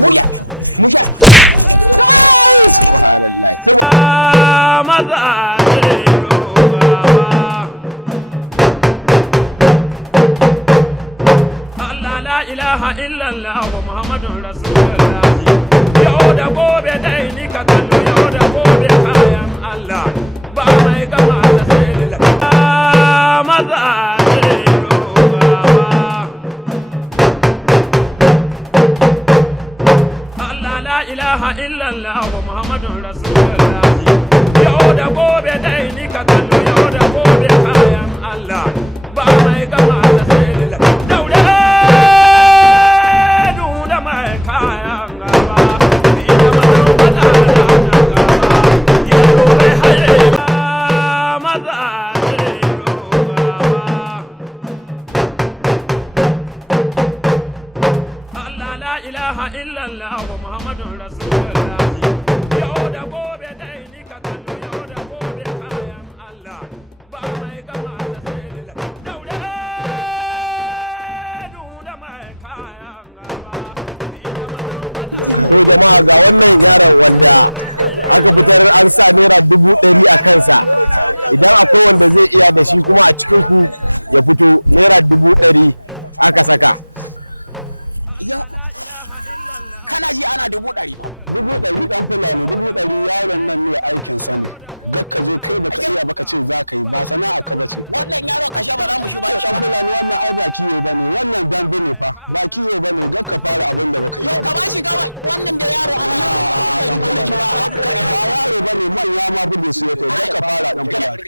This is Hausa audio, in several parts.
Muya, musha. Subhanallah. Allah la ilaha illallah Muhammadun Rasulullah. Yau da gobe dai ni ka kallo yau da gobe kayan Allah. Ba mai gama da sai maza Allah la ilaha illallah Muhammadun Rasulullah. Yau da gobe dai ni ka kallo yau da gobe kayan Allah. Ba mai gama da sai ilaha illallah Muhammadun Rasulullah. Yau da gobe dai ni ka kallo yau da gobe kayan Allah. Ba mai gama da sai daure da mai kayan gaba. To jama'a ga wannan yaron wanda aka fitar an sa naira 100,000 a kansa. Idan akwai wanda zai iya da shi kuma a cikin ku ya fito naira 100,000 aka saka. Kana ji ana 100,000 ba. 100,000 dan fulani 100,000 yaron nan ne aikin sa ne. Gakka zo kai baka iya baka ce za ka yi ba sana'a ka bace. Wannan yaro kashe ba za mu shi ba shi. Dan fulani wannan ai ba kiyo bane wannan dambe ne fa ba kiyo bane gakka fara abin da baka iya. Ka ba shi kawai wannan da yaro dan fulani ba yaro bane manya ma bude su yake gakka fara dan fulani.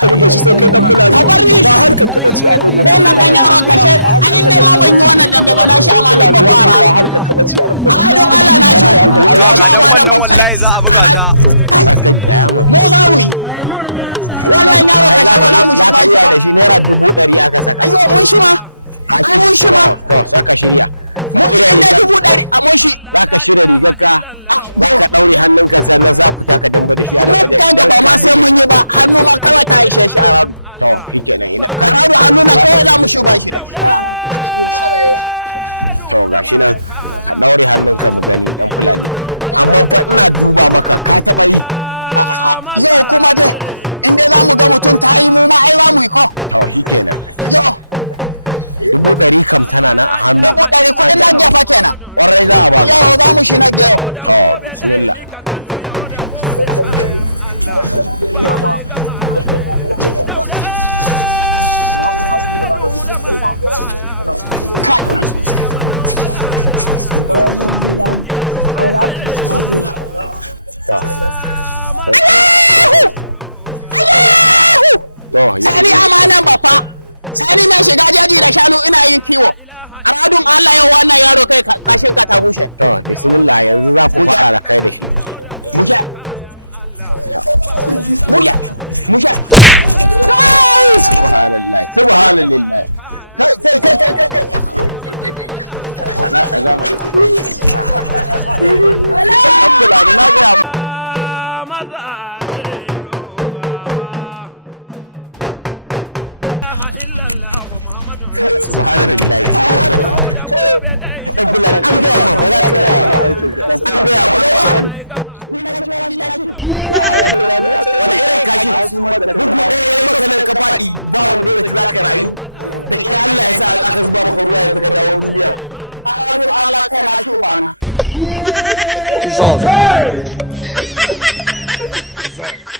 Ka buge shi sai kai dan fulani. Ka bar ni ba har ka taba ci abin nan. Wannan dan yaro kashe ai dai ma ban yi wannan dambe ba na sha amana ba fara. Ba har ka taba ci abin nan. A don Allah na sha amana ba. Mu za mu yi. Wannan yaro kashe ba za mu shi ba. Ya da shi naira 100,000 aka saka. Ayyo mun shi ma. Ai mun shi ma. To saka shirya. Mun shi da 100,000 a mun shi. Zaka shirya rigarka. Zaka daure hannunka sannan za ku taka damba da shi a nan wajen. Kan da ba ma sai mun yi ba hannu ma kawai ta ishe shi a radu. To shikenan ina. Radu hannu na kawai za mu shi ba shi. To gashi nan ka daure hannunka mu gani dan fulani. Amma fa ina duba maka ka taba yi. Yau kuma dai in dai za mu ga mutum ta yi mu ma ai za mu yi ko. To shikenan. Yau 100,000 kam tana nan a hannu. 100,000 kudin na gefa kenan. Kwarai za a ba ka. Yau za mu shi na gefa. To bismillah. Kai. Sani amanan bafa. Sani mai shiga jaji da shanu ina yin kiwo. A radun Allah yau wannan yaro kai kashin ka ta bushe. To bismillah yanzu za ku fara da kai da shi. Mushe. Muya. Mushe. Subhanallah. Subhanallah. Kai. Na daga mai. Fulani na ga subhanallah. Dan fulani an ga ma ba za ka ga an ga ma. Wani irin kashi duk makalar ka faɗi ba wanda ya za ka rayu da ƙira Allah ya sa aka zuba maka ruwa yanzu ka dawo duniya. Allah kai na shi ba na.